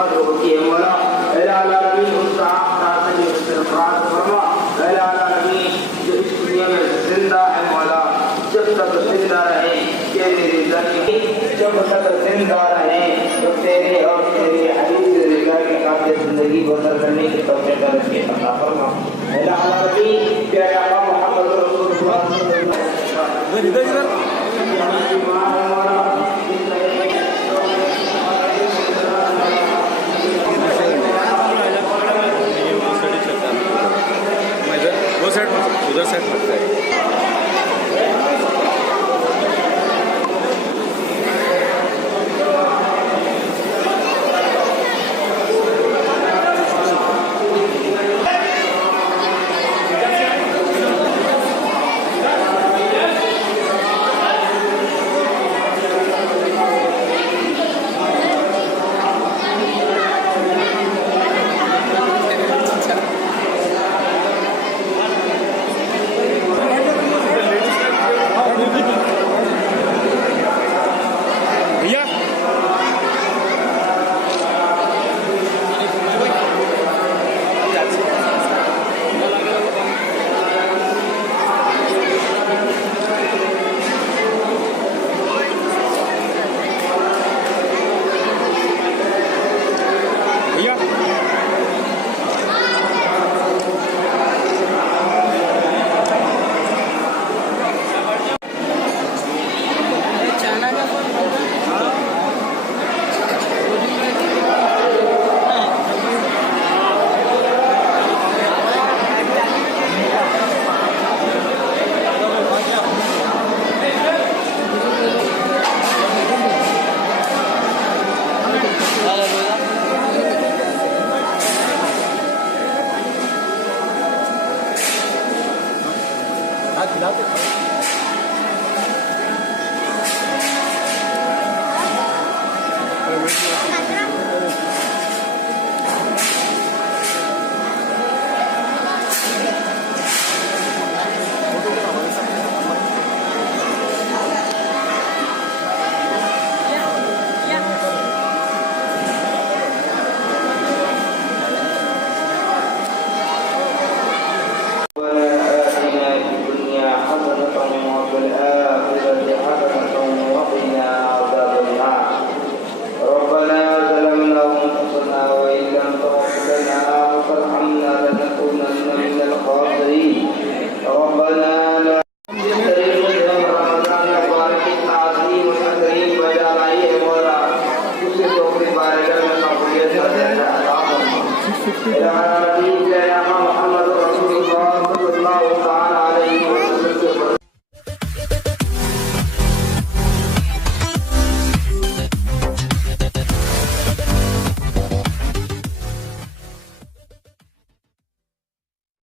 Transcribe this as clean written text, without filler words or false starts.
कदर होती है मौला। नबी उसका नबी जो इस दुनिया में जिंदा है मौला, जब तक जिंदा रहे तेरे रिज़ा की, जब तक जिंदा रहे तो तेरे और तेरे हबीब के रिज़ा के खातिर जिंदगी बसर करने की तौफीक अता फरमा। नबी प्यारे आका मोहम्मद रसूलुल्लाह